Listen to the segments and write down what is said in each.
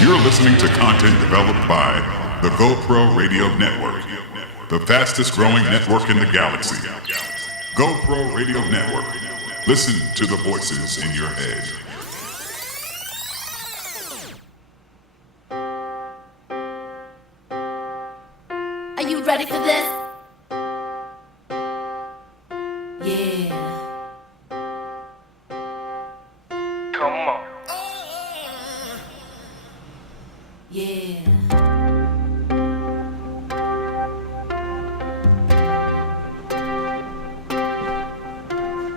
You're listening to content developed by the GoPro Radio Network, the fastest growing network in the galaxy. GoPro Radio Network. Listen to the voices in your head. Are you ready for this? Yeah. Come on. Yeah.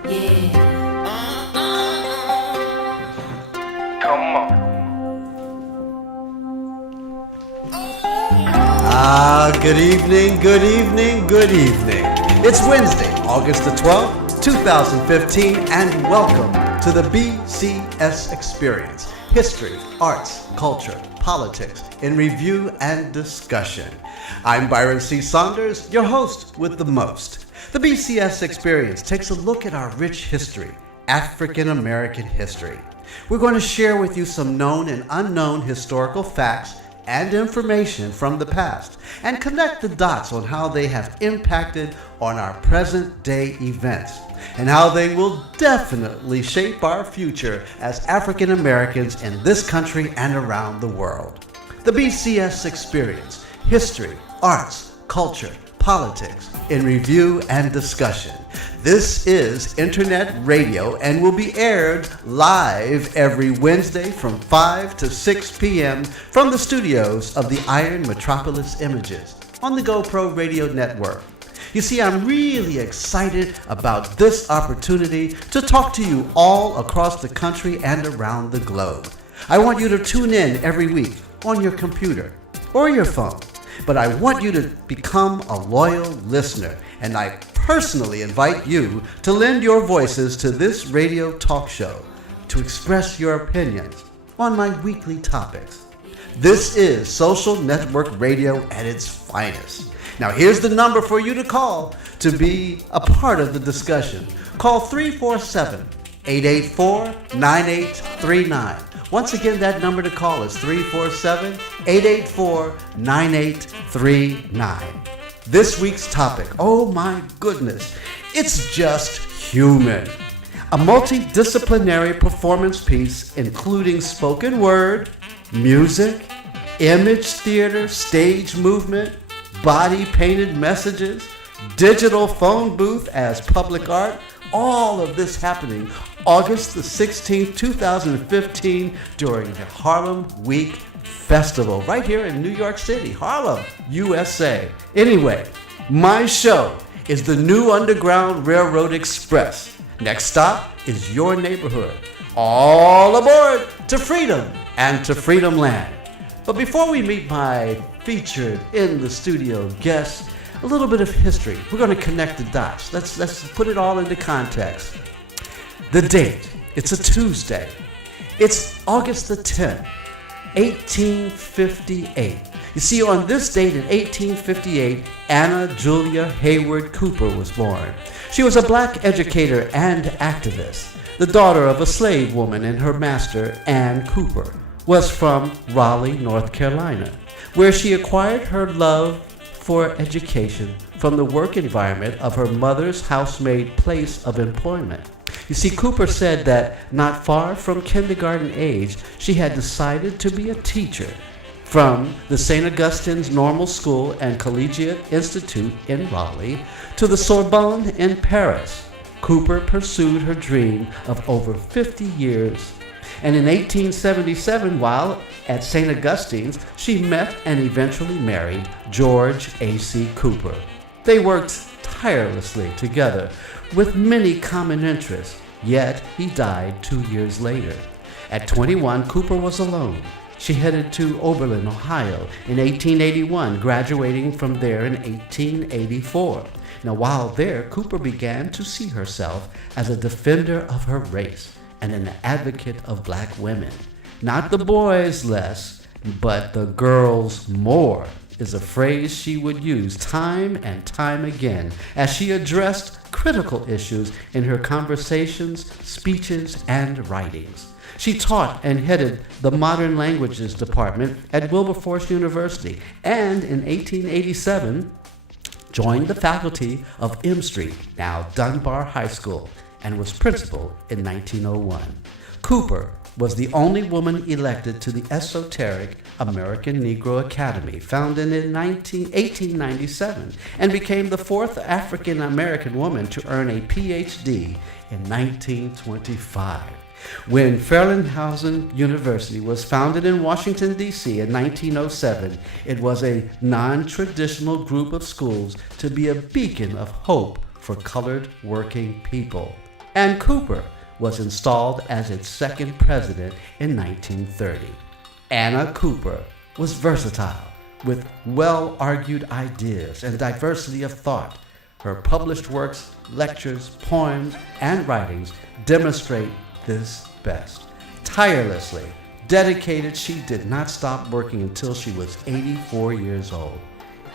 Yeah. Come on. Good evening, good evening, good evening. It's Wednesday, August the 12th, 2015, and welcome to the BCS Experience. History, arts, culture, politics, in review and discussion. I'm Byron C. Saunders, your host with the most. The BCS Experience takes a look at our rich history, African American history. We're going to share with you some known and unknown historical facts and information from the past and connect the dots on how they have impacted on our present day events and how they will definitely shape our future as African Americans in this country and around the world. The BCS Experience, history, arts, culture, politics, in review and discussion. This is internet radio and will be aired live every Wednesday from 5 to 6 p.m. from the studios of the Iron Metropolis Images on the GoPro Radio Network. You see, I'm really excited about this opportunity to talk to you all across the country and around the globe. I want you to tune in every week on your computer or your phone. But I want you to become a loyal listener, and I personally invite you to lend your voices to this radio talk show to express your opinions on my weekly topics. This is social network radio at its finest. Now here's the number for you to call to be a part of the discussion. Call 347-884-9839. Once again, that number to call is 347-884-9839. This week's topic, oh my goodness, it's just human. A multidisciplinary performance piece including spoken word, music, image theater, stage movement, body painted messages, digital phone booth as public art, all of this happening August the 16th, 2015 during the HARLEM WEEK Festival right here in New York City, Harlem, USA. Anyway, my show is the new Underground Railroad Express. Next stop is your neighborhood. All aboard to freedom and to Freedom Land. But before we meet my featured in the studio guests, a little bit of history. We're going to connect the dots. Let's put it all into context. The date, it's a Tuesday. It's August the 10th, 1858. You see, on this date in 1858, Anna Julia Hayward Cooper was born. She was a black educator and activist. The daughter of a slave woman, and her master, Ann Cooper, was from Raleigh, North Carolina, where she acquired her love for education from the work environment of her mother's housemaid place of employment. You see, Cooper said that not far from kindergarten age, she had decided to be a teacher. From the St. Augustine's Normal School and Collegiate Institute in Raleigh to the Sorbonne in Paris, Cooper pursued her dream of over 50 years. And in 1877, while at St. Augustine's, she met and eventually married George A.C. Cooper. They worked tirelessly together with many common interests, yet he died 2 years later. At 21, Cooper was alone. She headed to Oberlin, Ohio in 1881, graduating from there in 1884. Now, while there, Cooper began to see herself as a defender of her race and an advocate of black women. Not the boys less, but the girls more, is a phrase she would use time and time again as she addressed critical issues in her conversations, speeches, and writings. She taught and headed the Modern Languages Department at Wilberforce University, and in 1887 joined the faculty of M Street, now Dunbar High School, and was principal in 1901. Cooper was the only woman elected to the esoteric American Negro Academy, founded in 1897, and became the fourth African American woman to earn a PhD in 1925. When Ferlinghausen University was founded in Washington, D.C. in 1907, it was a non-traditional group of schools to be a beacon of hope for colored working people. And Cooper was installed as its second president in 1930. Anna Cooper was versatile, with well-argued ideas and diversity of thought. Her published works, lectures, poems, and writings demonstrate this best. Tirelessly dedicated, she did not stop working until she was 84 years old.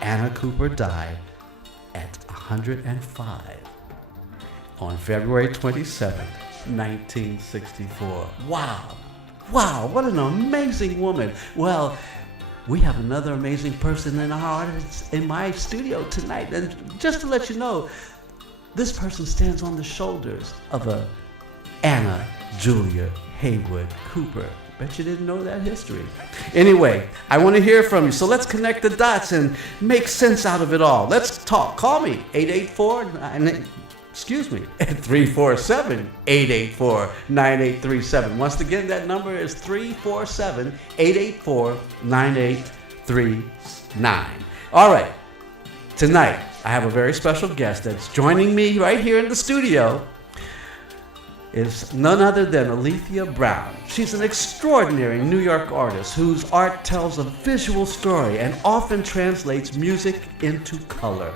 Anna Cooper died at 105 on February 27, 1964. Wow, what an amazing woman. Well, we have another amazing person in our audience in my studio tonight. And just to let you know, this person stands on the shoulders of a Anna Julia Haywood Cooper. Bet you didn't know that history. Anyway, I want to hear from you, so let's connect the dots and make sense out of it all. Let's talk. Call me, 347-884-9837. Once again, that number is 347-884-9839. All right, tonight I have a very special guest that's joining me right here in the studio. Is none other than Aleathia Brown. She's an extraordinary New York artist whose art tells a visual story and often translates music into color,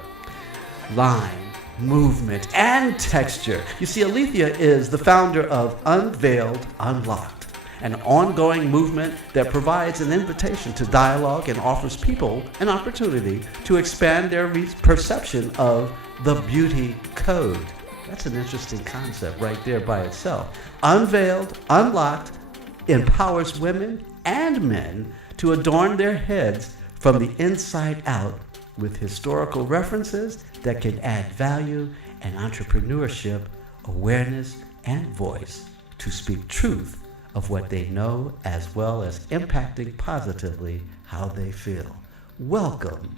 line, movement, and texture. You see, Aleathia is the founder of Unveiled Unlocked, an ongoing movement that provides an invitation to dialogue and offers people an opportunity to expand their perception of the beauty code. That's an interesting concept right there by itself. Unveiled, Unlocked empowers women and men to adorn their heads from the inside out with historical references that can add value and entrepreneurship, awareness, and voice to speak truth of what they know, as well as impacting positively how they feel. Welcome,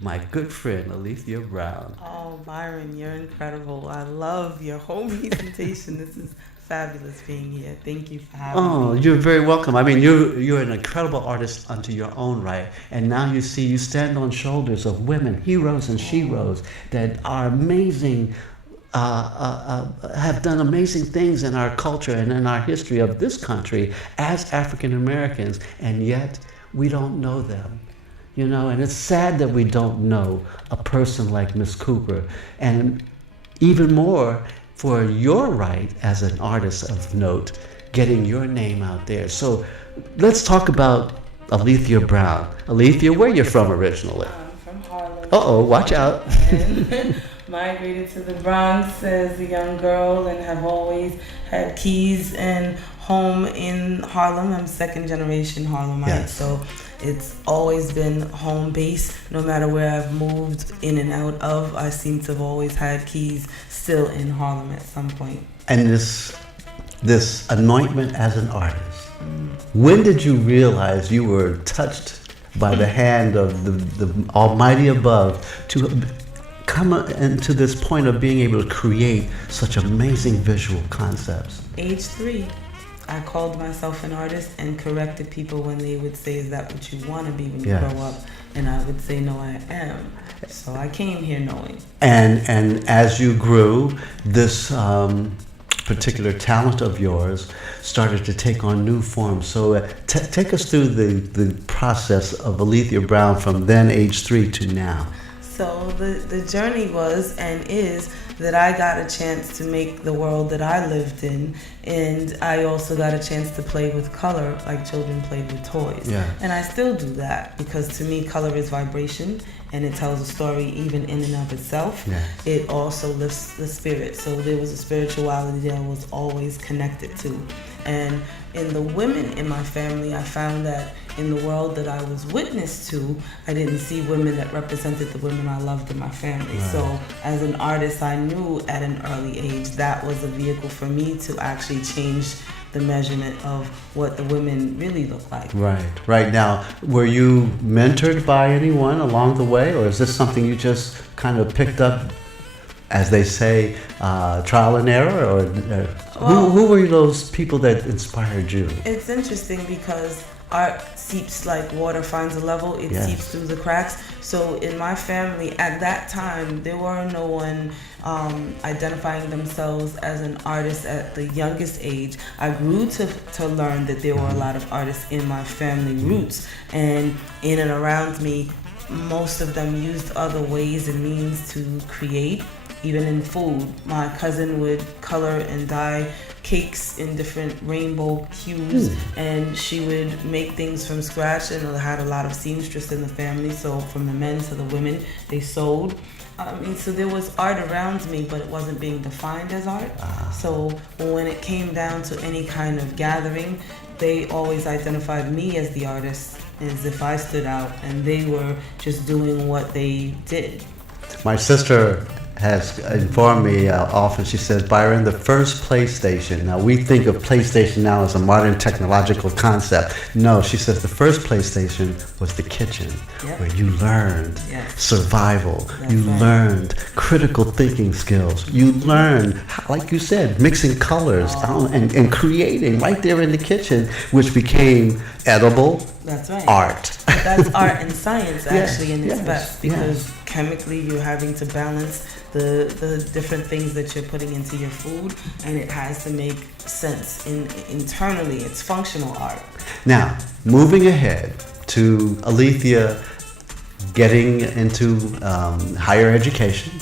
my good friend Aleathia Brown. Oh, Byron, you're incredible. I love your whole presentation. This is fabulous being here. Thank you for having me. Oh, you're very welcome. I mean, you're an incredible artist unto your own right. And now you see, you stand on shoulders of women, heroes and sheroes that are amazing, have done amazing things in our culture and in our history of this country as African Americans, and yet we don't know them. You know, and it's sad that we don't know a person like Miss Cooper, and even more for your right as an artist of note, getting your name out there. So let's talk about Aleathia Brown. Aleathia, where you from originally? I'm from Harlem. Uh-oh, watch out. And migrated to the Bronx as a young girl and have always had keys and home in Harlem. I'm second generation Harlemite, Yes. so it's always been home base. No matter where I've moved in and out of, I seem to have always had keys still in Harlem at some point. And this anointment as an artist, when did you realize you were touched by the hand of the Almighty above to come into this point of being able to create such amazing visual concepts? Age 3. I called myself an artist and corrected people when they would say, is that what you want to be when you Yes. grow up? And I would say, no, I am. So I came here knowing. And as you grew, this particular talent of yours started to take on new forms. So take us through the process of Aleathia Brown from then age 3 to now. So the journey was and is that I got a chance to make the world that I lived in, and I also got a chance to play with color like children played with toys. Yeah. And I still do that because to me color is vibration and it tells a story even in and of itself. Yes. It also lifts the spirit. So there was a spirituality that I was always connected to. And in the women in my family, I found that in the world that I was witness to, I didn't see women that represented the women I loved in my family. Right. So as an artist, I knew at an early age that was a vehicle for me to actually change the measurement of what the women really look like. Right. Now, were you mentored by anyone along the way, or is this something you just kind of picked up, as they say, trial and error? Or who were those people that inspired you? It's interesting because art seeps like water finds a level. It Yes. seeps through the cracks. So in my family at that time, there were no one identifying themselves as an artist at the youngest age. I grew to learn that there were a lot of artists in my family roots, and in and around me, most of them used other ways and means to create. Even in food, my cousin would color and dye cakes in different rainbow hues, and she would make things from scratch, and had a lot of seamstress in the family, so from the men to the women, they sewed. So there was art around me, but it wasn't being defined as art. So when it came down to any kind of gathering, they always identified me as the artist, as if I stood out, and they were just doing what they did. My sister has informed me often. She says, Byron, the first PlayStation. Now, we think of PlayStation now as a modern technological concept. No, she says the first PlayStation was the kitchen, where you learned survival. You learned critical thinking skills. You learned, like you said, mixing colors and creating right there in the kitchen, which became edible. That's right. Art. That's art and science actually in its yes, best, because chemically you're having to balance the different things that you're putting into your food, and it has to make sense internally. It's functional art. Now, moving ahead to Aleathia getting into higher education,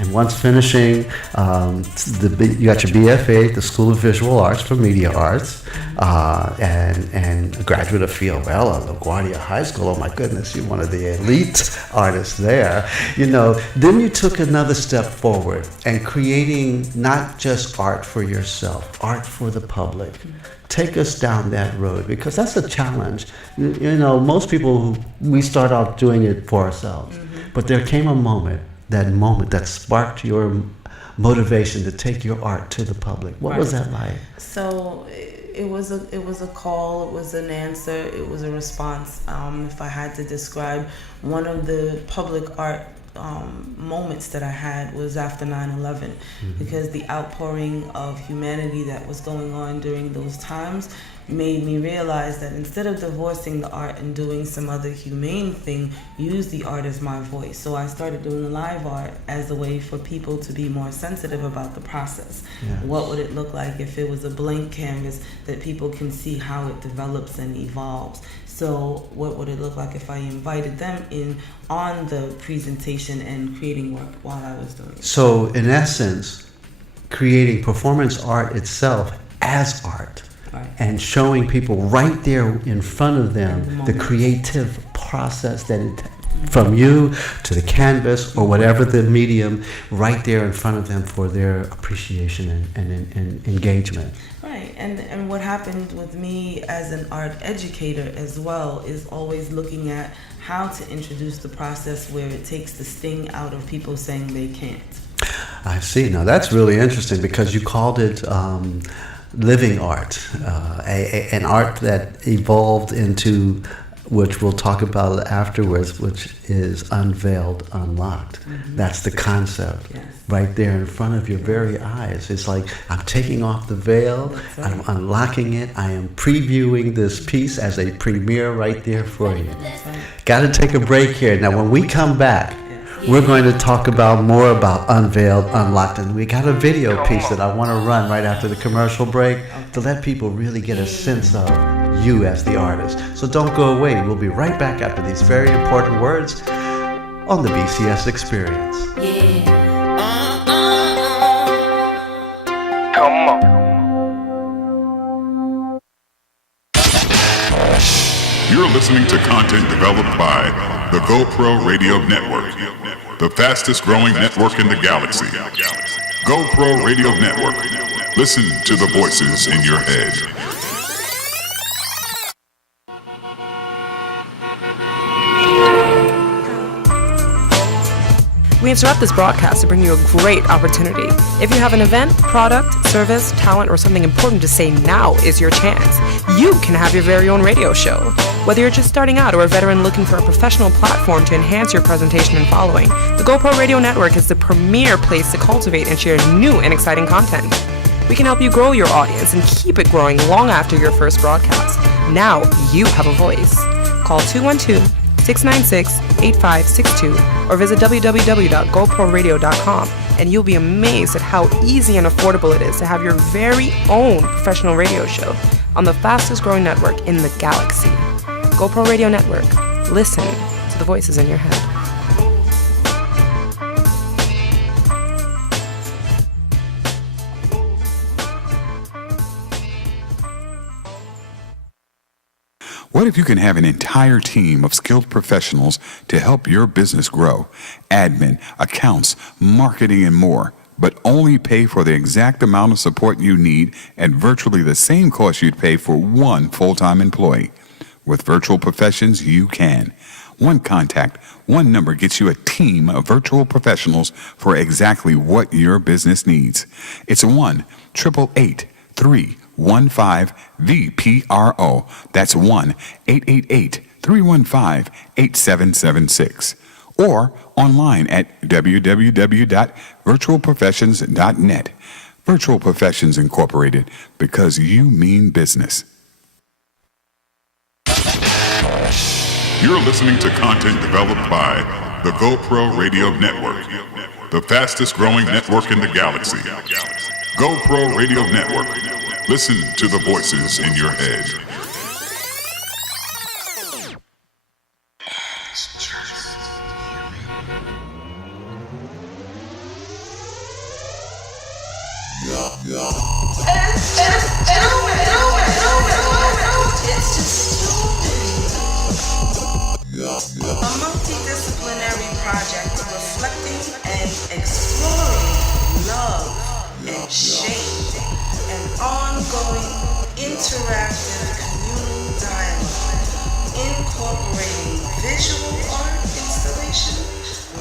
and once finishing, you got your BFA at the School of Visual Arts for Media Arts, and a graduate of FIOL at LaGuardia High School. Oh my goodness, you're one of the elite artists there. Then you took another step forward and creating not just art for yourself, art for the public. Take us down that road, because that's a challenge. Most people, we start out doing it for ourselves, but there came a moment that sparked your motivation to take your art to the public. What was that like? So it was a call, it was an answer, it was a response. If I had to describe one of the public art moments that I had was after 9/11, because the outpouring of humanity that was going on during those times made me realize that instead of divorcing the art and doing some other humane thing, use the art as my voice. So I started doing live art as a way for people to be more sensitive about the process. Yes. What would it look like if it was a blank canvas that people can see how it develops and evolves? So what would it look like if I invited them in on the presentation and creating work while I was doing it? So in essence, creating performance art itself as art. Right. And showing people right there in front of them the creative process that from you to the canvas or whatever the medium, right there in front of them for their appreciation and engagement. Right, and what happened with me as an art educator as well is always looking at how to introduce the process where it takes the sting out of people saying they can't. I see. Now that's really interesting, because you called it living art, an art that evolved into, which we'll talk about afterwards, which is Unveiled Unlocked. That's the concept. Yes. Right there in front of your very eyes. It's like I'm taking off the veil, right. I'm unlocking it, I am previewing this piece as a premiere right there for you. Right. Got to take a break here. Now when we come back, we're going to talk about more about Unveiled, Unlocked, and we got a video piece that I want to run right after the commercial break to let people really get a sense of you as the artist. So don't go away. We'll be right back after these very important words on the BCS Experience. Yeah. Come on. You're listening to content developed by the GoPro Radio Network, the fastest growing network in the galaxy. GoPro Radio Network. Listen to the voices in your head. We interrupt this broadcast to bring you a great opportunity. If you have an event, product, service, talent, or something important to say, now is your chance. You can have your very own radio show. Whether you're just starting out or a veteran looking for a professional platform to enhance your presentation and following, the GoPro Radio Network is the premier place to cultivate and share new and exciting content. We can help you grow your audience and keep it growing long after your first broadcast. Now you have a voice. Call 212-696-8562 or visit www.goproradio.com and you'll be amazed at how easy and affordable it is to have your very own professional radio show on the fastest growing network in the galaxy. GoPro Radio Network. Listen to the voices in your head. What if you can have an entire team of skilled professionals to help your business grow? Admin, accounts, marketing, and more, but only pay for the exact amount of support you need at virtually the same cost you'd pay for one full-time employee. With Virtual Professions, you can. One contact, one number gets you a team of virtual professionals for exactly what your business needs. It's 1-888-315-VPRO. That's 1-888-315-8776. Or online at www.virtualprofessions.net. Virtual Professions Incorporated, because you mean business. You're listening to content developed by the GoPro Radio Network, the fastest growing network in the galaxy. GoPro Radio Network. Listen to the voices in your head. A multidisciplinary project reflecting and exploring love and shame, an ongoing interactive communal dialogue, incorporating visual art installation,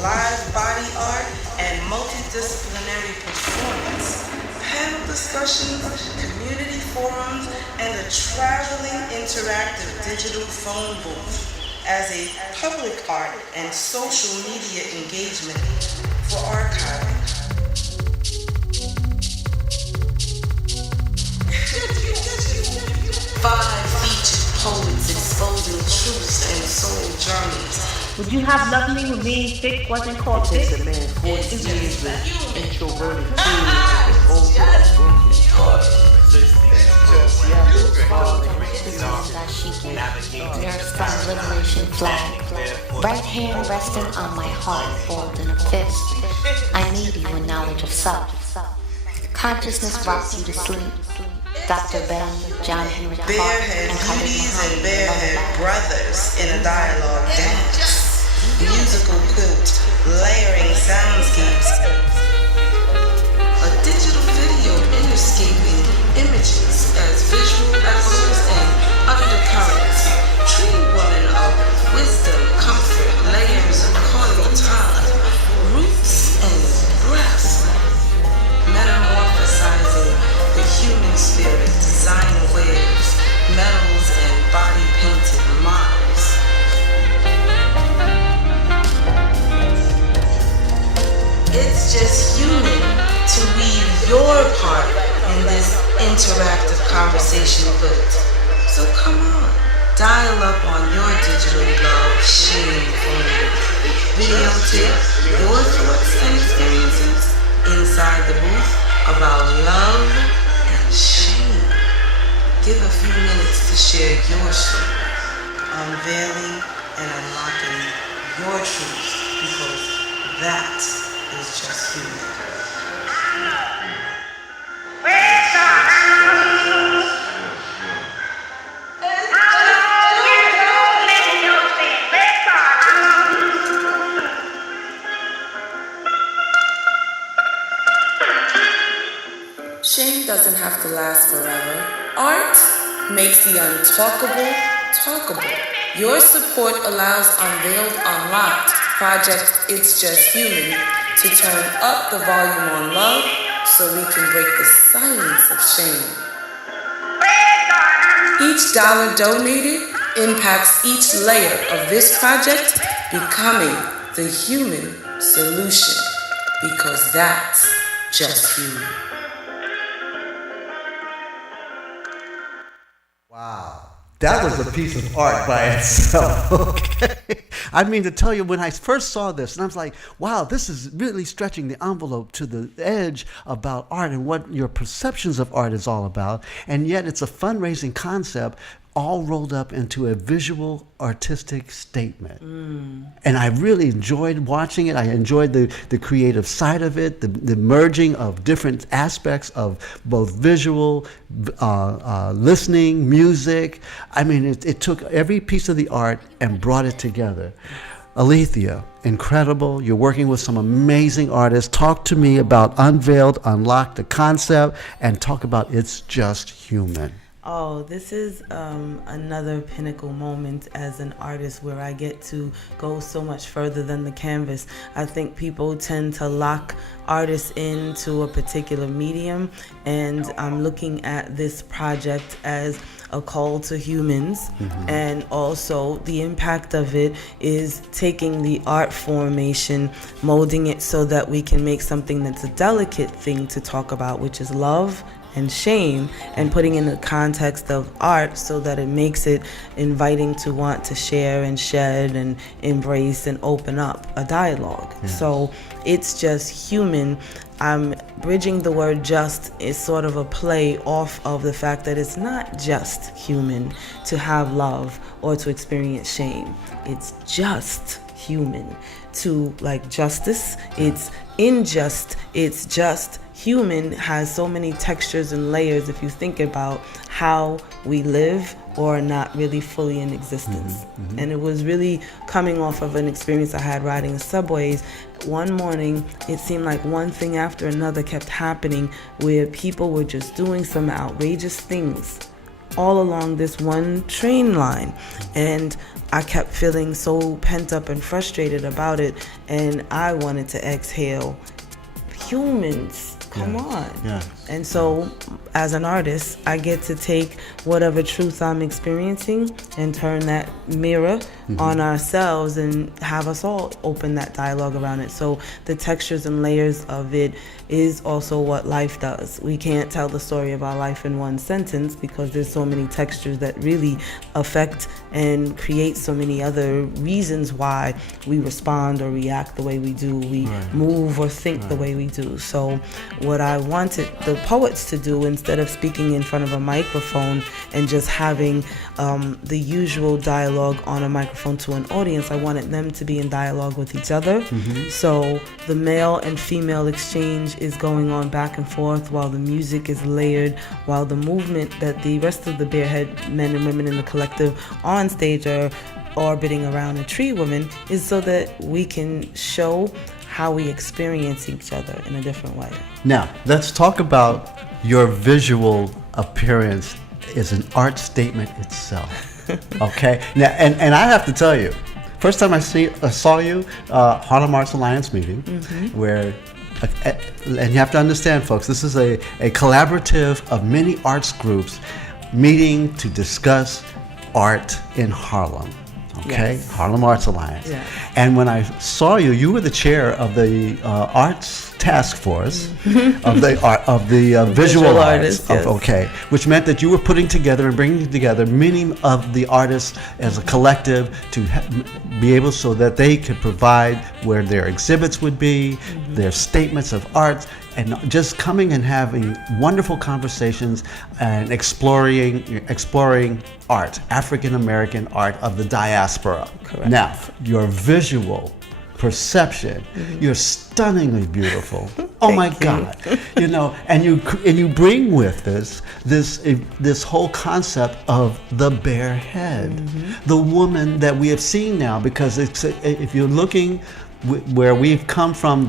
live body art, and multidisciplinary performance, panel discussions, community forums, and a traveling interactive digital phone booth as a public art and social media engagement for archiving. 5 featured poets exposing truths and soul journeys. Would you have nothing with being thick wasn't called thick? The man 40 years with introverted Nerve from liberation flag. Right hand resting on my heart, folded in a fist. I need you in knowledge of self. Consciousness rocks you to sleep. Dr. Ben, John Henry Clark, Barehead beauties and barehead brothers in a dialogue dance. Musical quilt, layering soundscapes. A digital video interscaping images as visual echoes and undercurrents. Tree woman of wisdom, comfort, layers of carnal time, roots and breath, metamorphosizing the human spirit, designer wares, metals and body painted models. It's just human to weave your part in this interactive conversation quilt. So come on, dial up on your digital love shame phone. Videotape your thoughts and experiences inside the booth about love and shame. Give a few minutes to share your story, unveiling and unlocking your truth, because that is just human. Shame doesn't have to last forever. Art makes the untalkable talkable. Your support allows Unveiled Unlocked project It's Just Human to turn up the volume on love so we can break the silence of shame. Each dollar donated impacts each layer of this project becoming the human solution, because that's just human. Wow. That was a piece of art by itself. Okay. I mean, to tell you, when I first saw this, and I was like, wow, this is really stretching the envelope to the edge about art and what your perceptions of art is all about. And yet it's a fundraising concept all rolled up into a visual artistic statement. And I really enjoyed watching it. I enjoyed the creative side of it, the merging of different aspects of both visual, listening, music. I mean, it took every piece of the art and brought it together. Aleathia, incredible. You're working with some amazing artists. Talk to me about Unveiled Unlocked, the concept, and talk about It's Just Human. Oh, this is another pinnacle moment as an artist where I get to go so much further than the canvas. I think people tend to lock artists into a particular medium, and I'm looking at this project as a call to humans, and also the impact of it is taking the art formation, molding it so that we can make something that's a delicate thing to talk about, which is love and shame, and putting in the context of art so that it makes it inviting to want to share and shed and embrace and open up a dialogue. So It's Just Human. I'm bridging the word just is sort of a play off of the fact that it's not just human to have love or to experience shame. It's just human to like justice. It's unjust. It's just human has so many textures and layers if you think about how we live or not really fully in existence. And it was really coming off of an experience I had riding the subways. One morning, it seemed like one thing after another kept happening where people were just doing some outrageous things all along this one train line. And I kept feeling so pent up and frustrated about it. And I wanted to exhale. Humans, come on. And so as an artist, I get to take whatever truth I'm experiencing and turn that mirror on ourselves and have us all open that dialogue around it. So the textures and layers of it is also what life does. We can't tell the story of our life in one sentence because there's so many textures that really affect and create so many other reasons why we respond or react the way we do, we move or think the way we do. So what I wanted the poets to do, instead of speaking in front of a microphone and just having the usual dialogue on a microphone to an audience, I wanted them to be in dialogue with each other. So the male and female exchange is going on back and forth while the music is layered, while the movement that the rest of the Barehead men and women in the collective on stage are orbiting around a tree woman is so that we can show how we experience each other in a different way. Now, let's talk about your visual appearance as an art statement itself. Okay? Now, and I have to tell you, first time I saw you, Harlem Arts Alliance meeting, where, and you have to understand, folks, this is a collaborative of many arts groups meeting to discuss art in Harlem. Okay, Yes. Harlem Arts Alliance. Yeah. And when I saw you, you were the chair of the arts task force of the visual arts. Yes. Okay, which meant that you were putting together and bringing together many of the artists as a collective to be able so that they could provide where their exhibits would be, their statements of art, and just coming and having wonderful conversations and exploring art, African American art of the diaspora. Correct. Now, your visual perception, you're stunningly beautiful. Oh my God! You know, and you bring with this whole concept of the bare head, the woman that we have seen now. Because it's if you're looking where we've come from,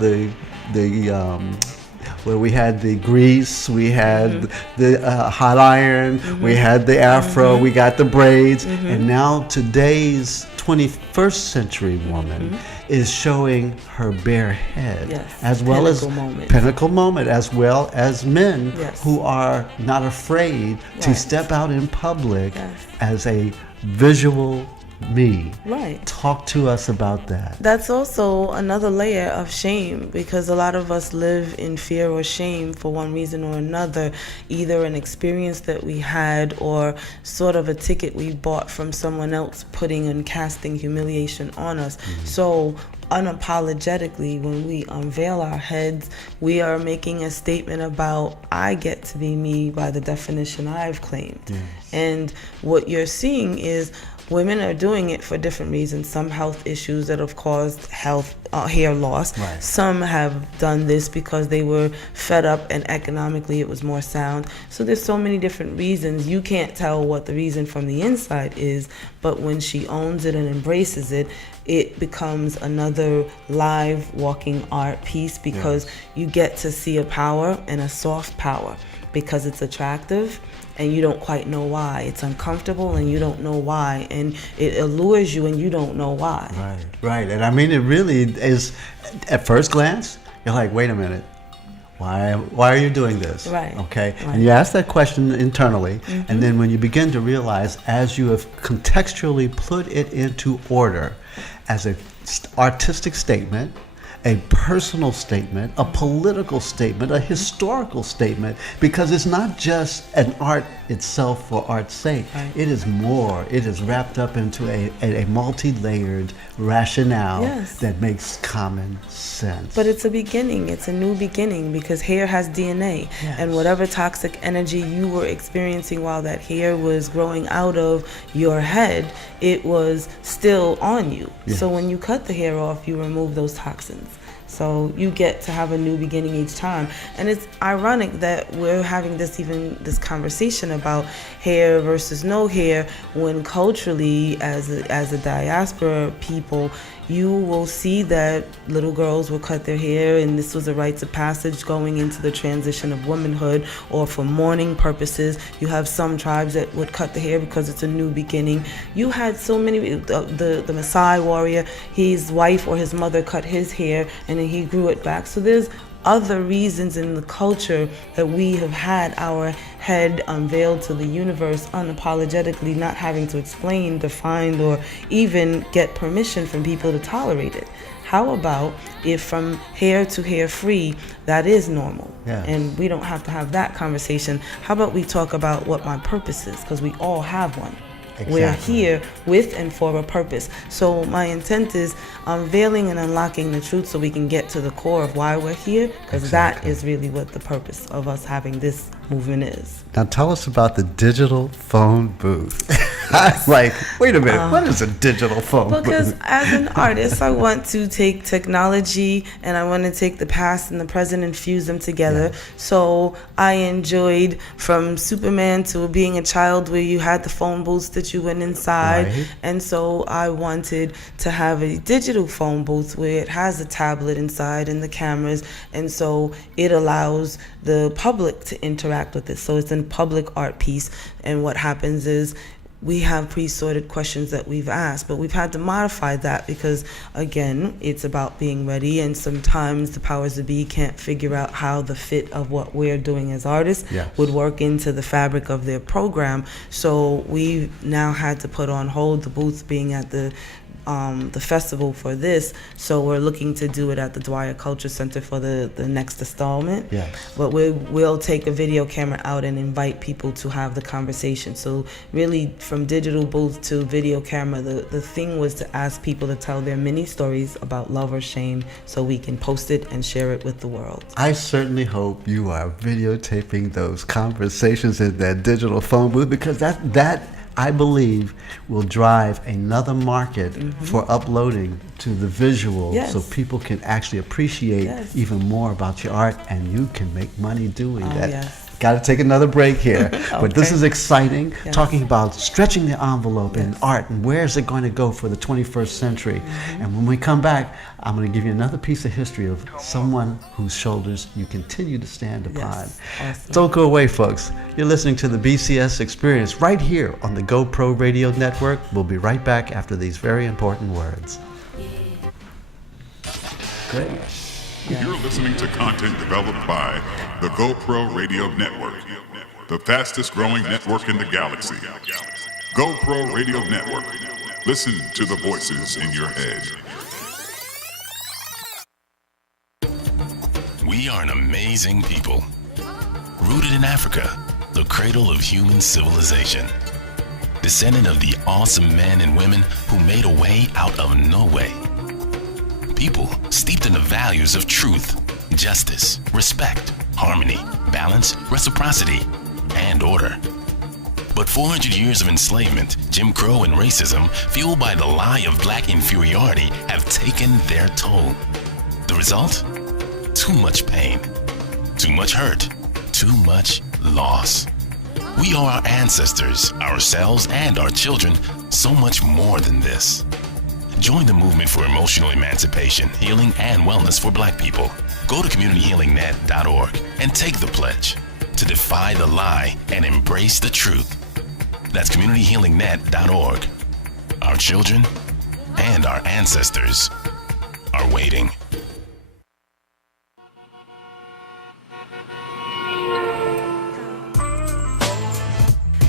where we had the grease, we had the hot iron, we had the afro, we got the braids, and now today's 21st century woman is showing her bare head, as well as pinnacle moment, as well as men who are not afraid to step out in public as a visual me. Right. Talk to us about that. That's also another layer of shame, because a lot of us live in fear or shame for one reason or another, either an experience that we had or sort of a ticket we bought from someone else putting and casting humiliation on us. So unapologetically, when we unveil our heads, we are making a statement about, I get to be me by the definition I've claimed. And what you're seeing is women are doing it for different reasons. Some health issues that have caused hair loss. Some have done this because they were fed up and economically it was more sound. So there's so many different reasons. You can't tell what the reason from the inside is, but when she owns it and embraces it, it becomes another live walking art piece, because you get to see a power and a soft power, because it's attractive and you don't quite know why. It's uncomfortable and you don't know why, and it allures you and you don't know why. Right. And I mean, it really is, at first glance, you're like, wait a minute, why are you doing this? Okay. And you ask that question internally, and then when you begin to realize, as you have contextually put it into order as an artistic statement, a personal statement, a political statement, a historical statement, because it's not just an art itself for art's sake. It is more. It is wrapped up into a multi-layered rationale that makes common sense. But it's a beginning. It's a new beginning, because hair has DNA. And whatever toxic energy you were experiencing while that hair was growing out of your head, it was still on you. So when you cut the hair off, you remove those toxins. So you get to have a new beginning each time. And it's ironic that we're having this conversation about hair versus no hair, when culturally, as a diaspora people, you will see that little girls will cut their hair, and this was a rites of passage going into the transition of womanhood, or for mourning purposes. You have some tribes that would cut the hair because it's a new beginning. You had so many, the Maasai warrior, his wife or his mother cut his hair and then he grew it back. So there's other reasons in the culture that we have had our head unveiled to the universe unapologetically, not having to explain, define, or even get permission from people to tolerate it. How about if from hair to hair free, that is normal, and we don't have to have that conversation? How about we talk about what my purpose is, because we all have one. We're here with and for a purpose. So my intent is unveiling and unlocking the truth so we can get to the core of why we're here, because that is really what the purpose of us having this movement is. Now tell us about the digital phone booth. I'm like, wait a minute, what is a digital phone booth? Because as an artist, I want to take technology and I want to take the past and the present and fuse them together. So I enjoyed from Superman to being a child where you had the phone booths that you went inside. And so I wanted to have a digital phone booth where it has a tablet inside and the cameras. And so it allows the public to interact with it. So it's a public art piece. And what happens is, we have pre-sorted questions that we've asked, but we've had to modify that because, again, it's about being ready, and sometimes the powers that be can't figure out how the fit of what we're doing as artists would work into the fabric of their program. So we've now had to put on hold the booth being at the festival for this, so we're looking to do it at the Dwyer Culture Center for the next installment. But we'll take a video camera out and invite people to have the conversation. So really, from digital booth to video camera, the thing was to ask people to tell their mini stories about love or shame, so we can post it and share it with the world. I certainly hope you are videotaping those conversations in that digital phone booth, because that I believe will drive another market for uploading to the visual, so people can actually appreciate even more about your art, and you can make money doing that. got to take another break here. But this is exciting, Yes. talking about stretching the envelope in art and where is it going to go for the 21st century. And when we come back, I'm going to give you another piece of history of someone whose shoulders you continue to stand upon. Yes. Awesome. Don't go away, folks. You're listening to the BCS Experience right here on the GoPro Radio Network. We'll be right back after these very important words. Great. You're listening to content developed by the GoPro Radio Network, the fastest growing network in the galaxy. GoPro Radio Network. Listen to the voices in your head. We are an amazing people, rooted in Africa, the cradle of human civilization. Descendant of the awesome men and women who made a way out of no way. People steeped in the values of truth, justice, respect, harmony, balance, reciprocity, and order. But 400 years of enslavement, Jim Crow, and racism, fueled by the lie of black inferiority, have taken their toll. The result? Too much pain, too much hurt, too much loss. We owe our ancestors, ourselves, and our children so much more than this. Join the movement for emotional emancipation, healing, and wellness for Black people. Go to communityhealingnet.org and take the pledge to defy the lie and embrace the truth. That's communityhealingnet.org. Our children and our ancestors are waiting.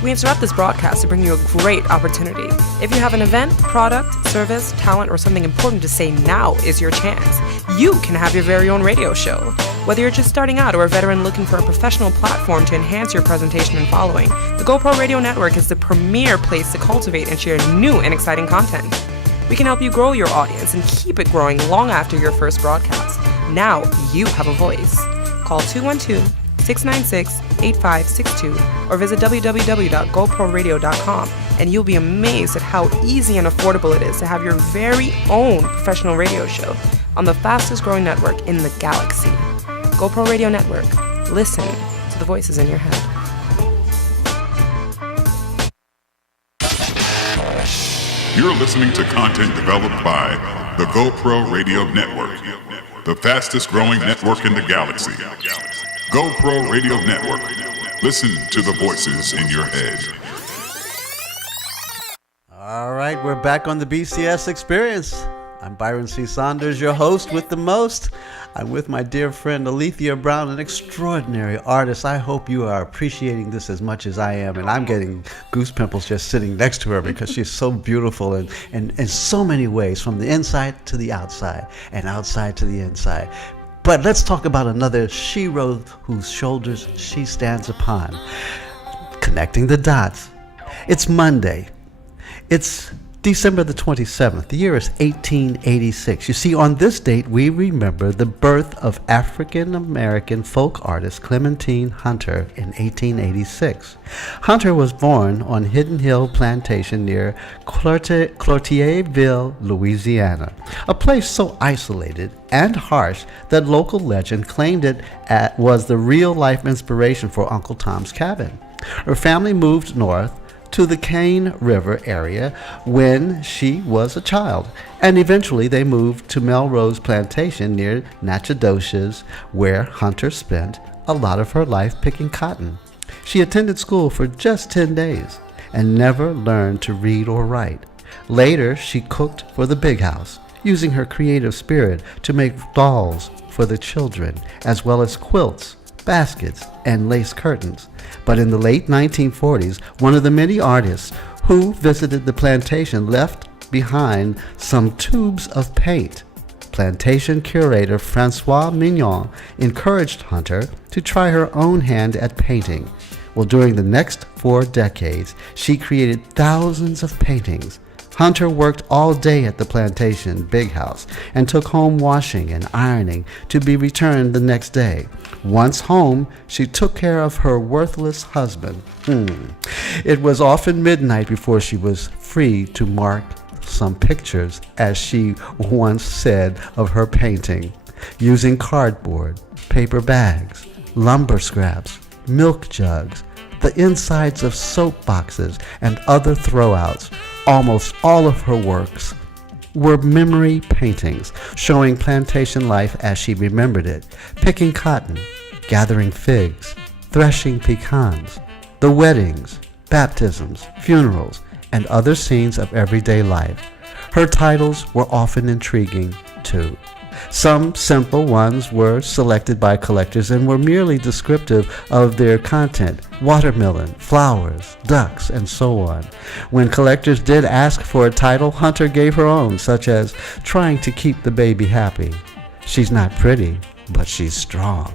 We interrupt this broadcast to bring you a great opportunity. If you have an event, product, service, talent, or something important to say, now is your chance. You can have your very own radio show. Whether you're just starting out or a veteran looking for a professional platform to enhance your presentation and following, the GoPro Radio Network is the premier place to cultivate and share new and exciting content. We can help you grow your audience and keep it growing long after your first broadcast. Now you have a voice. Call 212-696-8562 or visit www.goproradio.com and you'll be amazed at how easy and affordable it is to have your very own professional radio show on the fastest growing network in the galaxy. GoPro Radio Network. Listen to the voices in your head. You're listening to content developed by the GoPro Radio Network, the fastest growing network in the galaxy. GoPro Radio Network. Listen to the voices in your head. All right, we're back on the BCS Experience. I'm Byron C. Saunders, your host with the most. I'm with my dear friend Aleathia Brown, an extraordinary artist. I hope you are appreciating this as much as I am, and I'm getting goose pimples just sitting next to her because she's so beautiful and in so many ways, from the inside to the outside and outside to the inside. But let's talk about another shero whose shoulders she stands upon. Connecting the dots. It's Monday. It's December the 27th. The year is 1886. You see, on this date, we remember the birth of African-American folk artist Clementine Hunter in 1886. Hunter was born on Hidden Hill Plantation near Cloutierville, Louisiana, a place so isolated and harsh that local legend claimed it was the real-life inspiration for Uncle Tom's Cabin. Her family moved north to the Cane River area when she was a child, and eventually they moved to Melrose Plantation near Natchitoches, where Hunter spent a lot of her life picking cotton. She attended school for just 10 days and never learned to read or write. Later, she cooked for the Big House, using her creative spirit to make dolls for the children, as well as quilts, baskets, and lace curtains. But in the late 1940s, one of the many artists who visited the plantation left behind some tubes of paint. Plantation curator Francois Mignon encouraged Hunter to try her own hand at painting. Well, during the next 4 decades, she created thousands of paintings. Hunter worked all day at the plantation Big House and took home washing and ironing to be returned the next day. Once home, she took care of her worthless husband. It was often midnight before she was free to mark some pictures, as she once said of her painting, using cardboard, paper bags, lumber scraps, milk jugs, the insides of soap boxes, and other throwouts. Almost all of her works were memory paintings showing plantation life as she remembered it, picking cotton, gathering figs, threshing pecans, the weddings, baptisms, funerals, and other scenes of everyday life. Her titles were often intriguing, too. Some simple ones were selected by collectors and were merely descriptive of their content: watermelon, flowers, ducks, and so on. When collectors did ask for a title, Hunter gave her own, such as Trying to Keep the Baby Happy, She's Not Pretty, but She's Strong,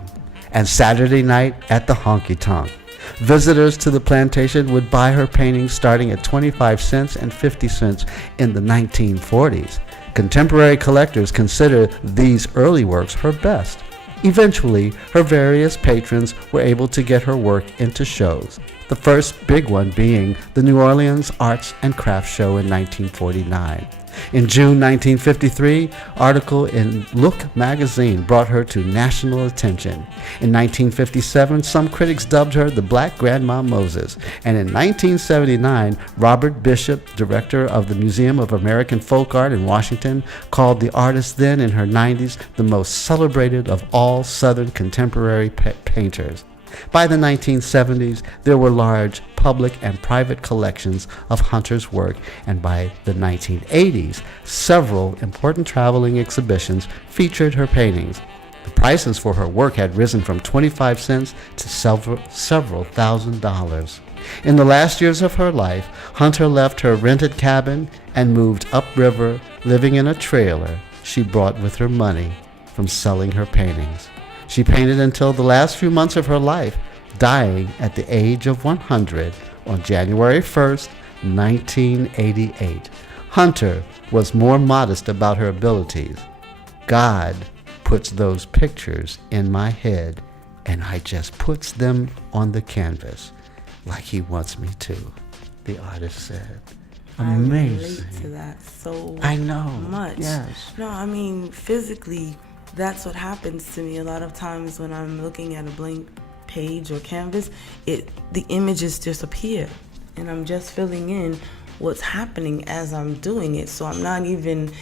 and Saturday Night at the Honky Tonk. Visitors to the plantation would buy her paintings starting at 25 cents and 50 cents in the 1940s. Contemporary collectors consider these early works her best. Eventually, her various patrons were able to get her work into shows, the first big one being the New Orleans Arts and Crafts Show in 1949. In June 1953, an article in Look magazine brought her to national attention. In 1957, some critics dubbed her the Black Grandma Moses. And in 1979, Robert Bishop, director of the Museum of American Folk Art in Washington, called the artist then in her 90s the most celebrated of all Southern contemporary painters. By the 1970s, there were large public and private collections of Hunter's work, and by the 1980s, several important traveling exhibitions featured her paintings. The prices for her work had risen from 25 cents to several $1,000s. In the last years of her life, Hunter left her rented cabin and moved upriver, living in a trailer she brought with her money from selling her paintings. She painted until the last few months of her life, dying at the age of 100 on January 1st, 1988. Hunter was more modest about her abilities. God puts those pictures in my head, and I just puts them on the canvas like he wants me to, the artist said. Amazing. I relate to that so I know. much. Yes. No, I mean, physically, that's what happens to me a lot of times when I'm looking at a blank page or canvas. The images just appear, and I'm just filling in what's happening as I'm doing it. So I'm not even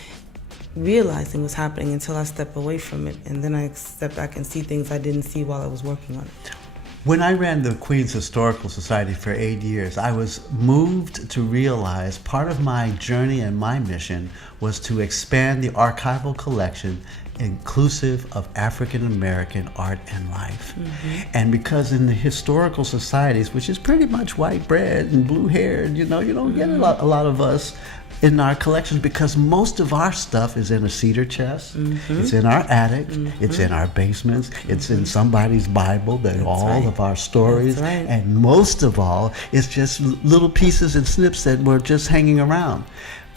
realizing what's happening until I step away from it, and then I step back and see things I didn't see while I was working on it. When I ran the Queens Historical Society for 8 years, I was moved to realize part of my journey and my mission was to expand the archival collection inclusive of African American art and life. Mm-hmm. And because in the historical societies, which is pretty much white bread and blue haired, you don't get a lot of us in our collections, because most of our stuff is in a cedar chest. Mm-hmm. It's in our attic. Mm-hmm. It's in our basements. Mm-hmm. It's in somebody's Bible. Of our stories. Right. And most of all, it's just little pieces and snips that were just hanging around.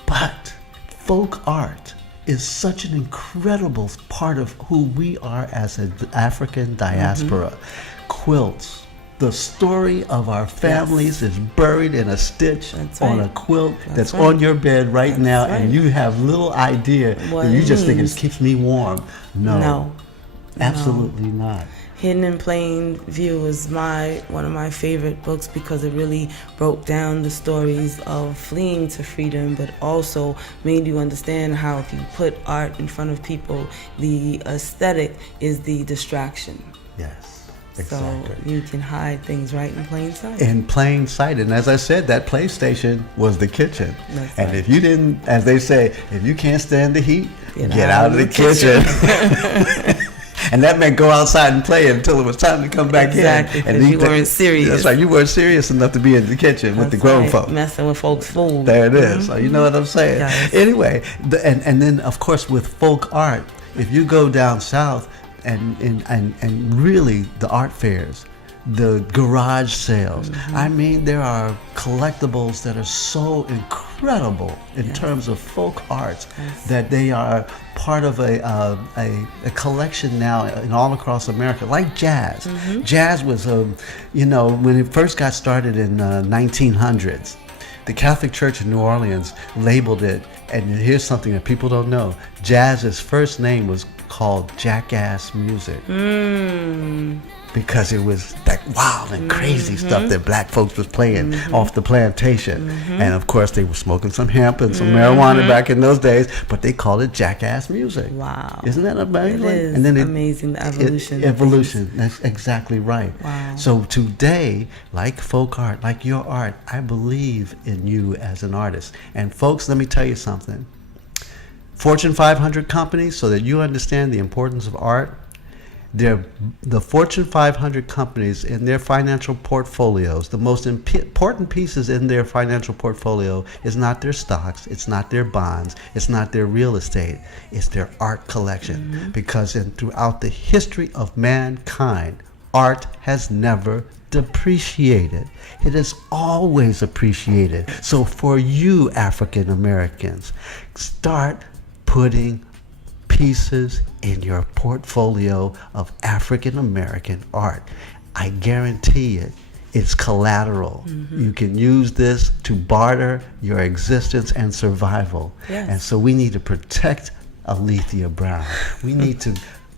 But folk art is such an incredible part of who we are as an African diaspora. Mm-hmm. Quilts. The story of our families is buried in a stitch on a quilt that's on your bed right now, and you have little idea that you just think it keeps me warm. No, absolutely not. Hidden in Plain View is one of my favorite books because it really broke down the stories of fleeing to freedom, but also made you understand how if you put art in front of people, the aesthetic is the distraction. Yes. Exactly. So you can hide things right in plain sight. In plain sight. And as I said, that PlayStation was the kitchen. And if you didn't, as they say, if you can't stand the heat, get out of the kitchen. And that meant go outside and play until it was time to come back in. And you weren't serious. That's right. You weren't serious enough to be in the kitchen with the grown folk. Messing with folks' food. There it is. So you know what I'm saying. Yes. Anyway, and then, of course, with folk art, if you go down south, and really the art fairs, the garage sales. Mm-hmm. I mean, there are collectibles that are so incredible in terms of folk art that they are part of a collection now and all across America, like jazz. Mm-hmm. Jazz was, when it first got started in 1900s, the Catholic Church in New Orleans labeled it, and here's something that people don't know, jazz's first name was called jackass music. Because it was that wild and crazy stuff that black folks was playing off the plantation. And of course they were smoking some hemp and some marijuana back in those days, but they called it jackass music. Wow. Isn't that amazing? It is and then amazing, the evolution. Evolution, that's exactly right. Wow. So today, like folk art, like your art, I believe in you as an artist. And folks, let me tell you something. Fortune 500 companies, so that you understand the importance of art, the Fortune 500 companies in their financial portfolios, the most important pieces in their financial portfolio is not their stocks, it's not their bonds, it's not their real estate, it's their art collection. Because throughout the history of mankind, art has never depreciated. It is always appreciated. So for you African Americans, start putting pieces in your portfolio of African American art. I guarantee it, it's collateral. You can use this to barter your existence and survival. Yes. And so we need to protect Aleathia Brown. We need to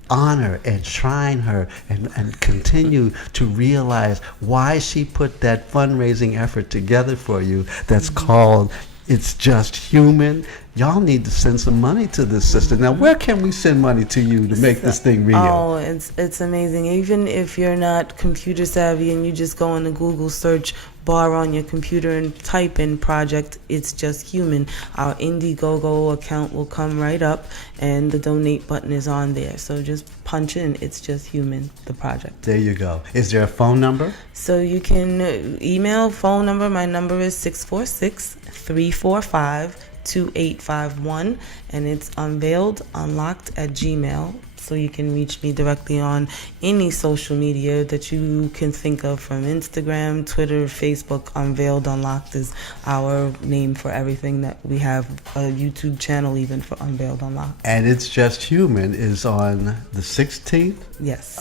honor and shrine her and continue to realize why she put that fundraising effort together for you that's called It's Just Human. Y'all need to send some money to this sister. Now, where can we send money to you to make this thing real? Oh, it's amazing. Even if you're not computer savvy and you just go into Google search bar on your computer and type in project It's Just Human, our Indiegogo account will come right up and the donate button is on there. So just punch in It's Just Human, the project. There you go. Is there a phone number? So you can email, phone number. My number is 646-345-2851, and it's Unveiled Unlocked at Gmail. So you can reach me directly on any social media that you can think of, from Instagram, Twitter, Facebook. Unveiled Unlocked is our name for everything that we have. A YouTube channel even for Unveiled Unlocked. And It's Just Human is on the 16th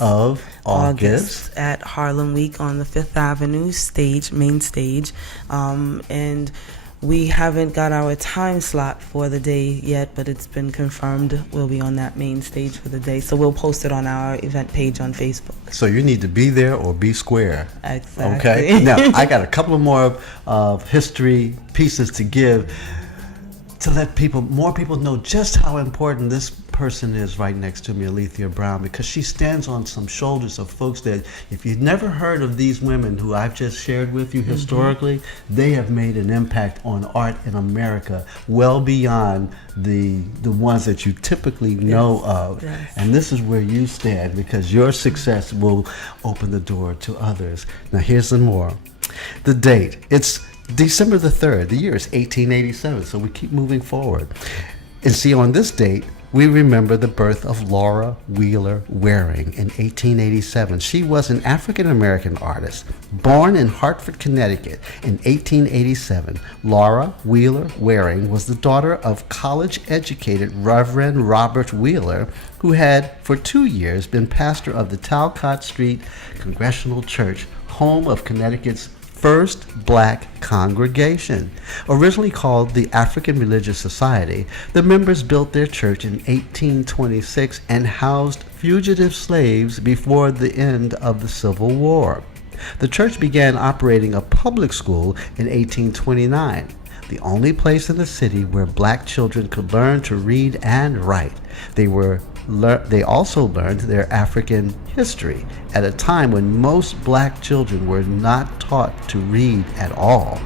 of August at HARLEM Week on the 5th Avenue stage, main stage. And we haven't got our time slot for the day yet, but it's been confirmed. We'll be on that main stage for the day. So we'll post it on our event page on Facebook. So you need to be there or be square. Exactly. Okay? Now, I got a couple of more history pieces to give to let more people know just how important this person is right next to me, Aleathia Brown, because she stands on some shoulders of folks that, if you've never heard of these women who I've just shared with you historically, they have made an impact on art in America well beyond the ones that you typically know of. Yes. And this is where you stand, because your success will open the door to others. Now here's some more. The date, it's December the 3rd. The year is 1887, so we keep moving forward. And see, on this date, we remember the birth of Laura Wheeler Waring in 1887. She was an African-American artist born in Hartford, Connecticut in 1887. Laura Wheeler Waring was the daughter of college-educated Reverend Robert Wheeler, who had for 2 years been pastor of the Talcott Street Congregational Church, home of Connecticut's first black congregation. Originally called the African Religious Society, the members built their church in 1826 and housed fugitive slaves before the end of the Civil War. The church began operating a public school in 1829, the only place in the city where black children could learn to read and write. They also learned their African history at a time when most black children were not taught to read at all.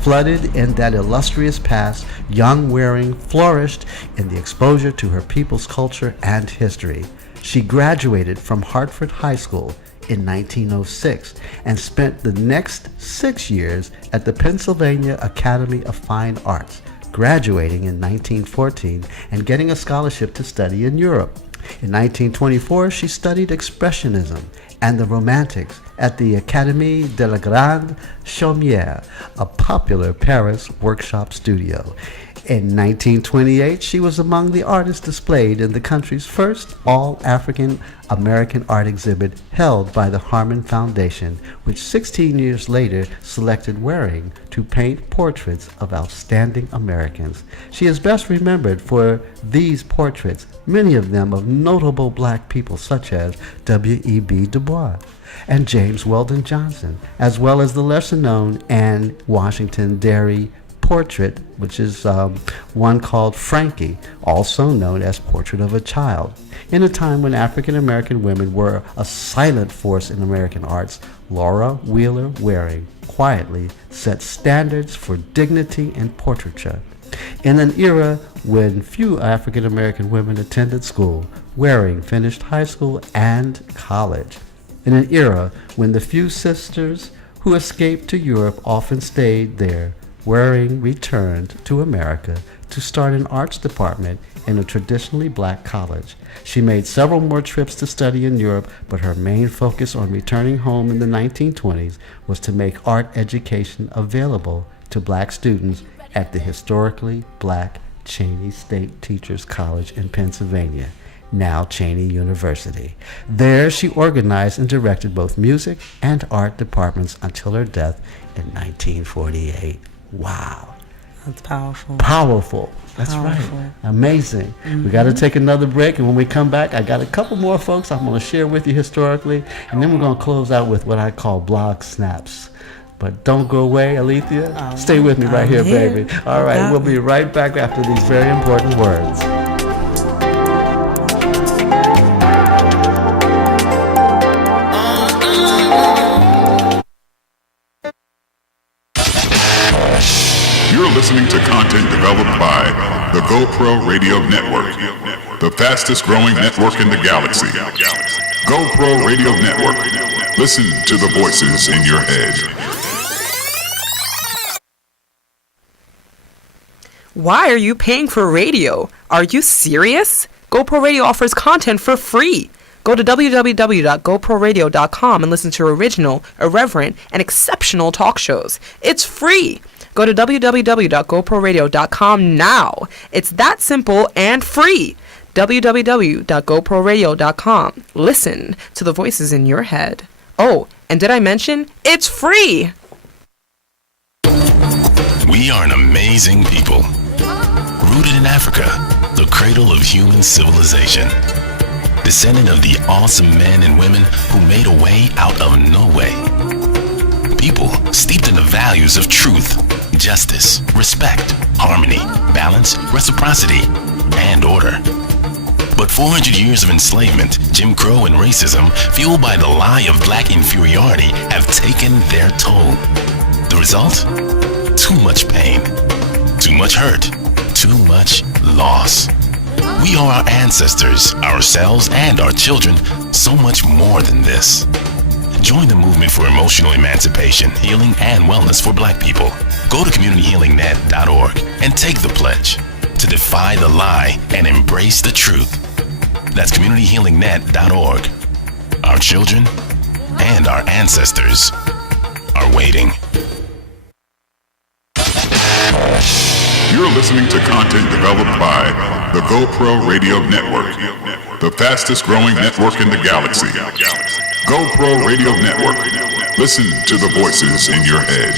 Flooded in that illustrious past, young Waring flourished in the exposure to her people's culture and history. She graduated from Hartford High School in 1906 and spent the next 6 years at the Pennsylvania Academy of Fine Arts, graduating in 1914 and getting a scholarship to study in Europe. In 1924, she studied Expressionism and the Romantics at the Académie de la Grande Chaumière, a popular Paris workshop studio. In 1928, she was among the artists displayed in the country's first all-African American art exhibit held by the Harmon Foundation, which 16 years later selected Waring to paint portraits of outstanding Americans. She is best remembered for these portraits, many of them of notable black people such as W.E.B. Du Bois and James Weldon Johnson, as well as the lesser-known Anne Washington Derry portrait, which is one called Frankie, also known as Portrait of a Child. In a time when African American women were a silent force in American arts, Laura Wheeler Waring quietly set standards for dignity in portraiture. In an era when few African American women attended school, Waring finished high school and college. In an era when the few sisters who escaped to Europe often stayed there, Waring returned to America to start an arts department in a traditionally black college. She made several more trips to study in Europe, but her main focus on returning home in the 1920s was to make art education available to black students at the historically black Cheney State Teachers College in Pennsylvania, now Cheney University. There she organized and directed both music and art departments until her death in 1948. Wow. That's powerful. Powerful. That's Powerful. right. Amazing. We got to take another break, and when we come back, I got a couple more folks I'm going to share with you historically, and then we're going to close out with what I call blog snaps. But don't go away, Aleathia. Stay with me right here, baby. All right, we'll be right back after these very important words. You're listening to content developed by the GoPro Radio Network, the fastest growing network in the galaxy. GoPro Radio Network. Listen to the voices in your head. Why are you paying for radio? Are you serious? GoPro Radio offers content for free. Go to www.goproradio.com and listen to original, irreverent, and exceptional talk shows. It's free. Go to www.goproradio.com now. It's that simple and free. www.goproradio.com. Listen to the voices in your head. Oh, and did I mention it's free? We are an amazing people. Rooted in Africa, the cradle of human civilization. Descendant of the awesome men and women who made a way out of no way. People steeped in the values of truth, justice, respect, harmony, balance, reciprocity, and order. But 400 years of enslavement, Jim Crow, and racism, fueled by the lie of black inferiority, have taken their toll. The result? Too much pain, too much hurt, too much loss. We owe our ancestors, ourselves, and our children so much more than this. Join the movement for emotional emancipation, healing, and wellness for black people. Go to communityhealingnet.org and take the pledge to defy the lie and embrace the truth. That's communityhealingnet.org. Our children and our ancestors are waiting. You're listening to content developed by the GoPro Radio Network, the fastest growing network in the galaxy. GoPro Radio Network. Listen to the voices in your head.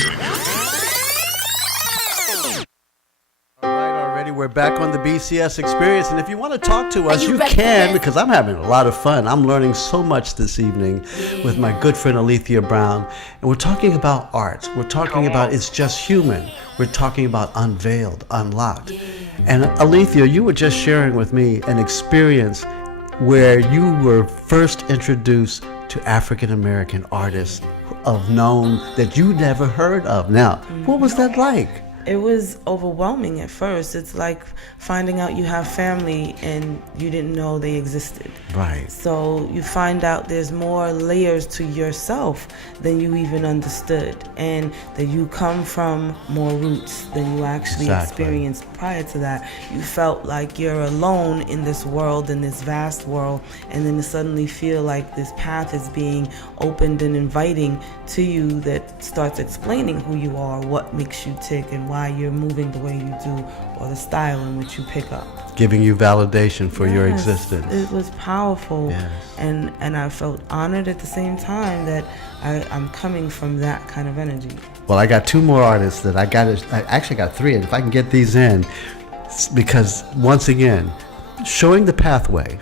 We're back on the BCS Experience, and if you want to talk to us, you can, because I'm having a lot of fun. I'm learning so much this evening with my good friend Aleathia Brown, and we're talking about art. We're talking about It's Just Human. We're talking about Unveiled, Unlocked. And Aleathia, you were just sharing with me an experience where you were first introduced to African American artists of known that you never heard of. Now, what was that like? It was overwhelming at first. It's like finding out you have family and you didn't know they existed. Right. So you find out there's more layers to yourself than you even understood, and that you come from more roots than you actually experienced prior to that. You felt like you're alone in this world, in this vast world, and then to suddenly feel like this path is being opened and inviting to you that starts explaining who you are, what makes you tick, and why why you're moving the way you do or the style in which you pick up. Giving you validation for your Yes, existence. It was powerful. Yes. And I felt honored at the same time that I'm coming from that kind of energy. Well, I got two more artists that I actually got three, and if I can get these in, because once again, showing the pathway.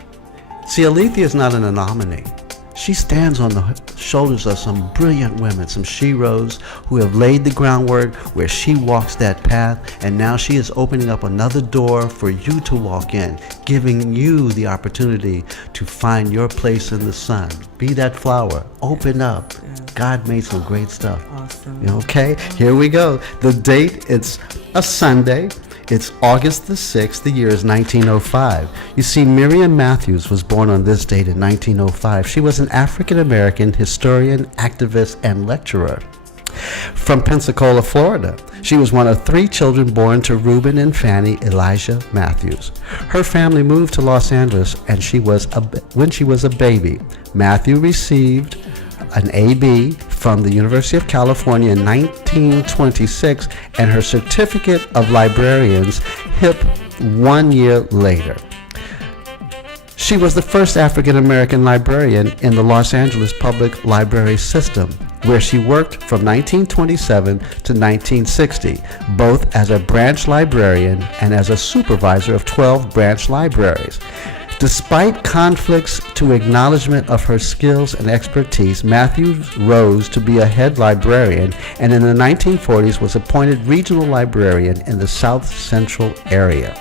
See, Aleathia is not an anomaly. She stands on the shoulders of some brilliant women, some sheroes who have laid the groundwork where she walks that path, and now she is opening up another door for you to walk in, giving you the opportunity to find your place in the sun. Be that flower. Open up. God made some great stuff. Awesome. Okay, here we go. The date, it's a Sunday. It's August the 6th, the year is 1905. You see, Miriam Matthews was born on this date in 1905. She was an African-American historian, activist, and lecturer. From Pensacola, Florida, she was one of 3 children born to Reuben and Fannie Elijah Matthews. Her family moved to Los Angeles when she was a baby. Matthew received an AB from the University of California in 1926 and her certificate of librarians HIP 1 year later. She was the first African American librarian in the Los Angeles Public Library System, where she worked from 1927 to 1960, both as a branch librarian and as a supervisor of 12 branch libraries. Despite conflicts to acknowledgement of her skills and expertise, Matthews rose to be a head librarian and in the 1940s was appointed regional librarian in the South Central area.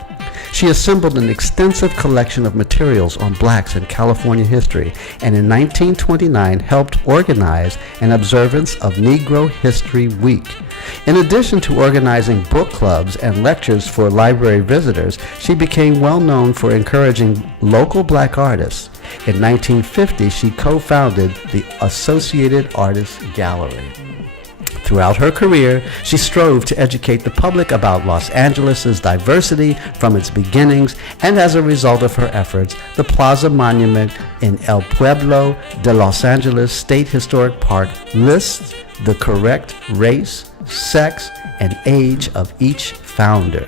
She assembled an extensive collection of materials on blacks in California history and in 1929 helped organize an observance of Negro History Week. In addition to organizing book clubs and lectures for library visitors, she became well known for encouraging local black artists. In 1950, she co-founded the Associated Artists Gallery. Throughout her career, she strove to educate the public about Los Angeles' diversity from its beginnings, and as a result of her efforts, the Plaza Monument in El Pueblo de Los Angeles State Historic Park lists the correct race, sex, and age of each founder.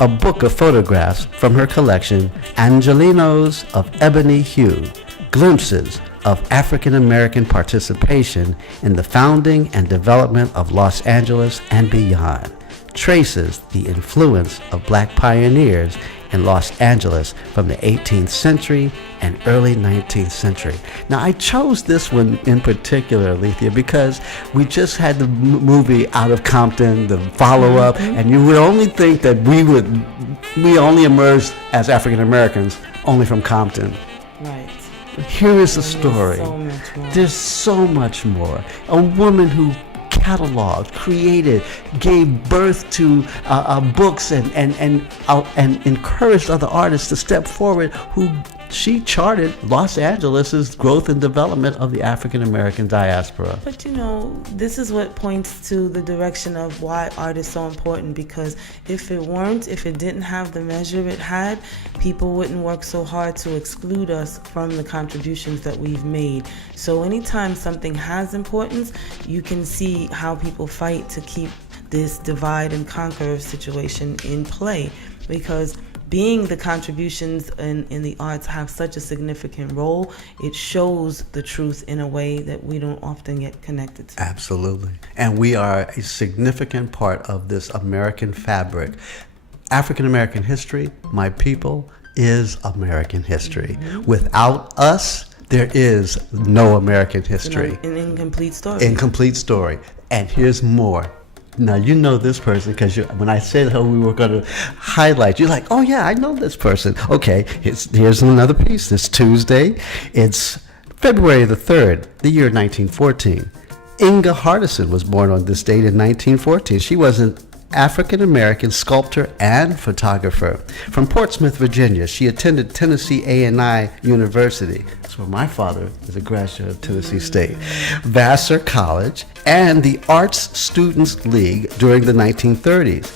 A book of photographs from her collection, Angelinos of Ebony Hue, glimpses of African American participation in the founding and development of Los Angeles and beyond, traces the influence of black pioneers in Los Angeles from the 18th century and early 19th century. Now, I chose this one in particular, Aleathia, because we just had the movie Out of Compton, the follow-up, and you would only think that we only emerged as African Americans only from Compton. Right. Here is the story. There's so much more. There's so much more. A woman who cataloged, created, gave birth to books and encouraged other artists to step forward, who she charted Los Angeles' growth and development of the African American diaspora. But you know, this is what points to the direction of why art is so important, because if it didn't have the measure it had, people wouldn't work so hard to exclude us from the contributions that we've made. So anytime something has importance, you can see how people fight to keep this divide and conquer situation in play, because being the contributions in the arts have such a significant role, it shows the truth in a way that we don't often get connected to. Absolutely. And we are a significant part of this American fabric. African American history, my people, is American history. Mm-hmm. Without us, there is no American history. An incomplete story. Incomplete story. And here's more. Now, you know this person because when I said how we were going to highlight, you're like, oh, yeah, I know this person. Okay, here's another piece. This Tuesday, it's February the 3rd, the year 1914. Inga Hardison was born on this date in 1914. She was an African-American sculptor and photographer. From Portsmouth, Virginia, she attended Tennessee A&I University. That's where my father is a graduate of Tennessee State. Vassar College and the Arts Students League during the 1930s.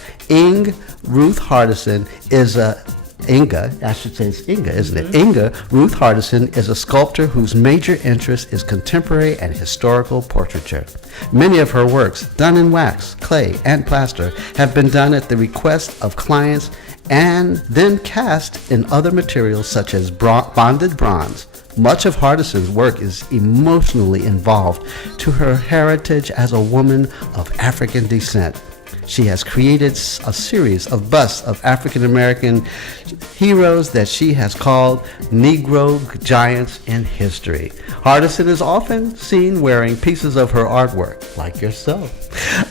Ruth Hardison is a Inga, I should say it's Inga, isn't it? Inga Ruth Hardison is a sculptor whose major interest is contemporary and historical portraiture. Many of her works, done in wax, clay, and plaster, have been done at the request of clients and then cast in other materials such as bonded bronze. Much of Hardison's work is emotionally involved to her heritage as a woman of African descent. She has created a series of busts of African American heroes that she has called Negro giants in history. Hardison is often seen wearing pieces of her artwork, like yourself.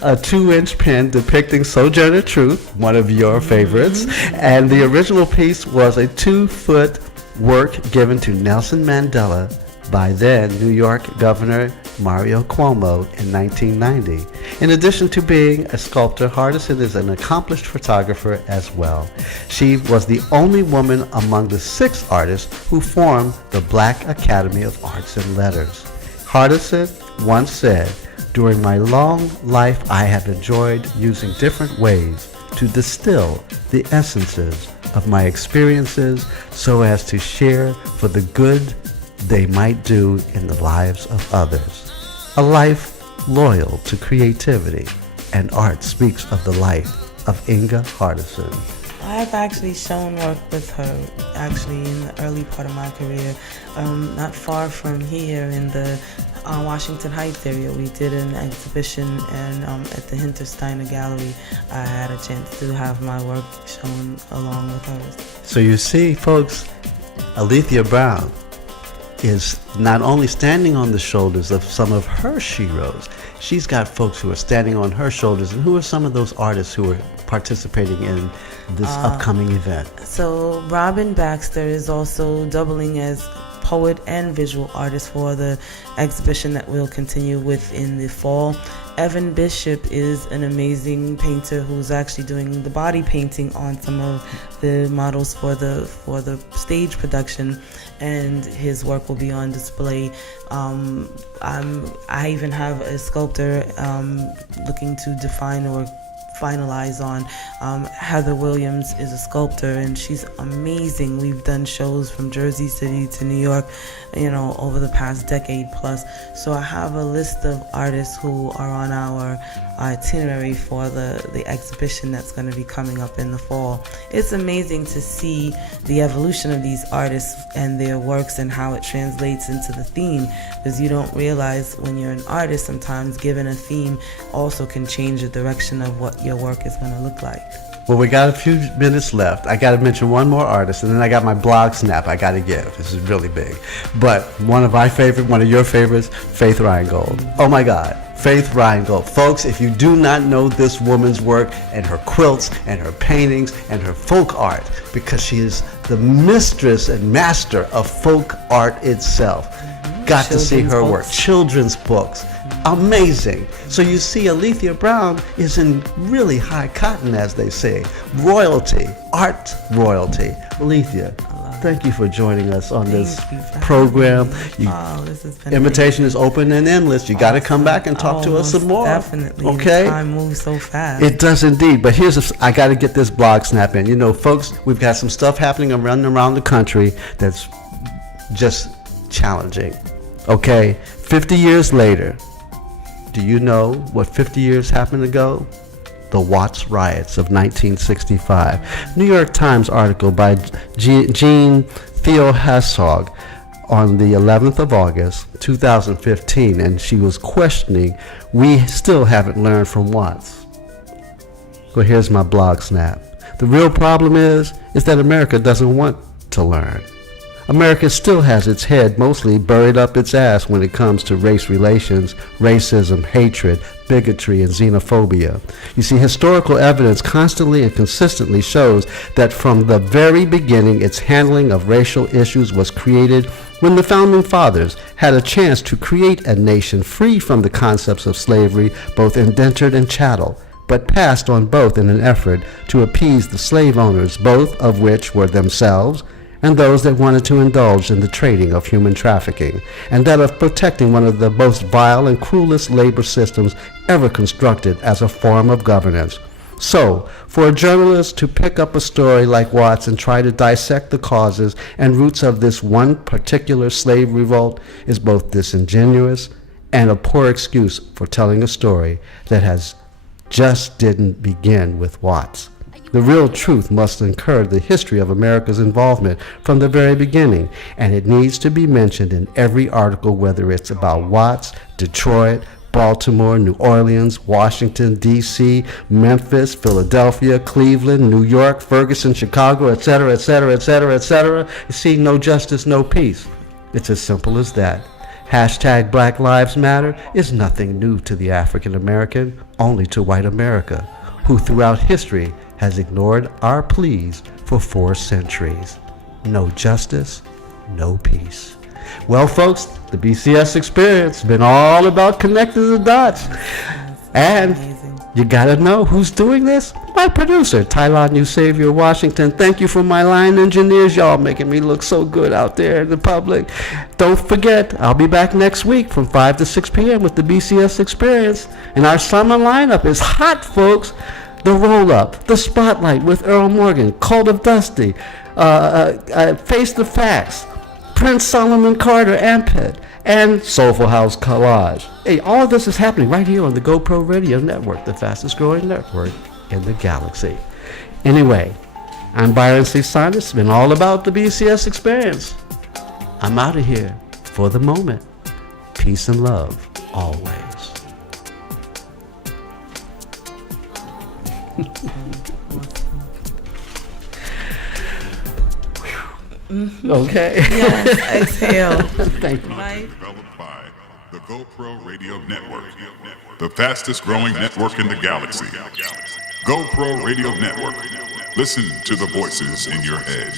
A 2-inch pen depicting Sojourner Truth, one of your favorites, and the original piece was a 2-foot work given to Nelson Mandela by then New York Governor Mario Cuomo in 1990. In addition to being a sculptor, Hardison is an accomplished photographer as well. She was the only woman among the 6 artists who formed the Black Academy of Arts and Letters. Hardison once said, "During my long life, I have enjoyed using different ways to distill the essences of my experiences so as to share for the good they might do in the lives of others. A life loyal to creativity and art speaks of the life of Inga Hardison." I've actually shown work with her actually in the early part of my career, not far from here in the Washington Heights area. We did an exhibition, and at the Hintersteiner Gallery, I had a chance to have my work shown along with hers. So you see, folks, Aleathia Brown is not only standing on the shoulders of some of her sheroes, she's got folks who are standing on her shoulders. And who are some of those artists who are participating in this upcoming event? So Robin Baxter is also doubling as poet and visual artist for the exhibition that we'll continue with in the fall. Evan Bishop is an amazing painter who's actually doing the body painting on some of the models for the stage production, and his work will be on display. I even have a sculptor looking to define or finalize on. Heather Williams is a sculptor, and she's amazing. We've done shows from Jersey City to New York, over the past decade plus. So I have a list of artists who are on our itinerary for the exhibition that's going to be coming up in the fall. It's amazing to see the evolution of these artists and their works and how it translates into the theme, because you don't realize when you're an artist, sometimes given a theme also can change the direction of what your work is going to look like. Well, we got a few minutes left. I got to mention one more artist, and then I got my blog snap I got to give. This is really big. But one of your favorites, Faith Reingold. Oh my God, Faith Reingold. Folks, if you do not know this woman's work and her quilts and her paintings and her folk art, because she is the mistress and master of folk art itself. Got to see her work. Children's books. Amazing. So you see, Aleathia Brown is in really high cotton, as they say. Royalty, art royalty. Aleathia, thank you for joining us on this program. This has been invitation is open and endless. You got to come back and talk to us some more. Definitely. Okay. Time moves so fast. It does indeed. But I got to get this blog snap in. Folks, we've got some stuff happening around the country that's just challenging. Okay. 50 years later. Do you know what 50 years happened ago? The Watts riots of 1965. New York Times article by Jean Theohassog on the 11th of August, 2015, and she was questioning, we still haven't learned from Watts. Well, here's my blog snap. The real problem is that America doesn't want to learn. America still has its head mostly buried up its ass when it comes to race relations, racism, hatred, bigotry, and xenophobia. You see, historical evidence constantly and consistently shows that from the very beginning, its handling of racial issues was created when the Founding Fathers had a chance to create a nation free from the concepts of slavery, both indentured and chattel, but passed on both in an effort to appease the slave owners, both of which were themselves and those that wanted to indulge in the trading of human trafficking, and that of protecting one of the most vile and cruelest labor systems ever constructed as a form of governance. So, for a journalist to pick up a story like Watts and try to dissect the causes and roots of this one particular slave revolt is both disingenuous and a poor excuse for telling a story that just didn't begin with Watts. The real truth must incur the history of America's involvement from the very beginning, and it needs to be mentioned in every article, whether it's about Watts, Detroit, Baltimore, New Orleans, Washington, D.C., Memphis, Philadelphia, Cleveland, New York, Ferguson, Chicago, etc., etc., etc., etc. You see, no justice, no peace. It's as simple as that. Hashtag Black Lives Matter is nothing new to the African American, only to white America, who throughout history has ignored our pleas for 4 centuries. No justice, no peace. Well, folks, the BCS Experience has been all about connecting the dots. And you gotta know who's doing this? My producer, Tylon U. Xavier Washington. Thank you for my line engineers. Y'all making me look so good out there in the public. Don't forget, I'll be back next week from 5 to 6 p.m. with the BCS Experience. And our summer lineup is hot, folks. The Roll-Up, The Spotlight with Earl Morgan, Cult of Dusty, Face the Facts, Prince Solomon Carter, Amped, and Soulful House Collage. Hey, all of this is happening right here on the GoPro Radio Network, the fastest growing network in the galaxy. Anyway, I'm Byron C. Saunders. It's been all about the BCS Experience. I'm out of here for the moment. Peace and love, always. Okay. Yes, exhale. Thank you. Developed by the GoPro Radio Network, the fastest growing network in the galaxy. GoPro Radio Network. Listen to the voices in your head.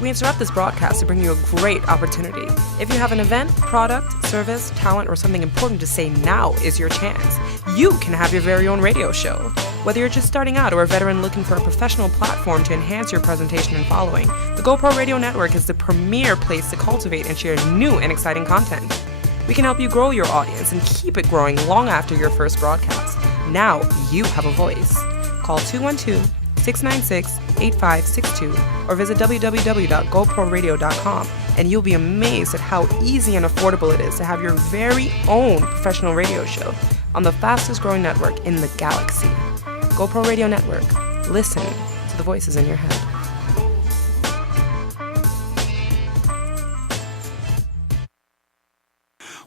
We interrupt this broadcast to bring you a great opportunity. If you have an event, product, service, talent, or something important to say, now is your chance. You can have your very own radio show. Whether you're just starting out or a veteran looking for a professional platform to enhance your presentation and following, the GoPro Radio Network is the premier place to cultivate and share new and exciting content. We can help you grow your audience and keep it growing long after your first broadcast. Now you have a voice. Call 212-696-8562 or visit www.goproradio.com and you'll be amazed at how easy and affordable it is to have your very own professional radio show on the fastest growing network in the galaxy. GoPro Radio Network. Listen to the voices in your head.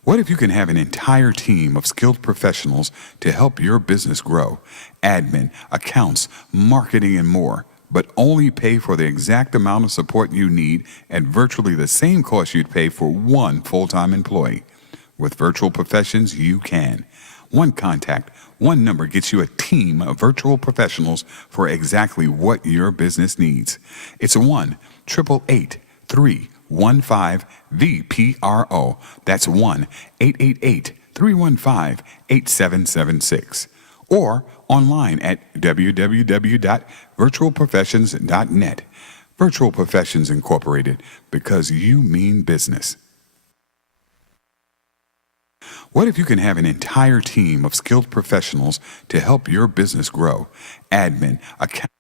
What if you can have an entire team of skilled professionals to help your business grow? Admin, accounts, marketing, and more, but only pay for the exact amount of support you need at virtually the same cost you'd pay for one full-time employee. With Virtual Professions, you can. One contact, one number gets you a team of virtual professionals for exactly what your business needs. It's 1-888-315-VPRO. That's 1-888-315-8776. Or online at www.virtualprofessions.net. Virtual Professions Incorporated, because you mean business. What if you can have an entire team of skilled professionals to help your business grow? Admin, account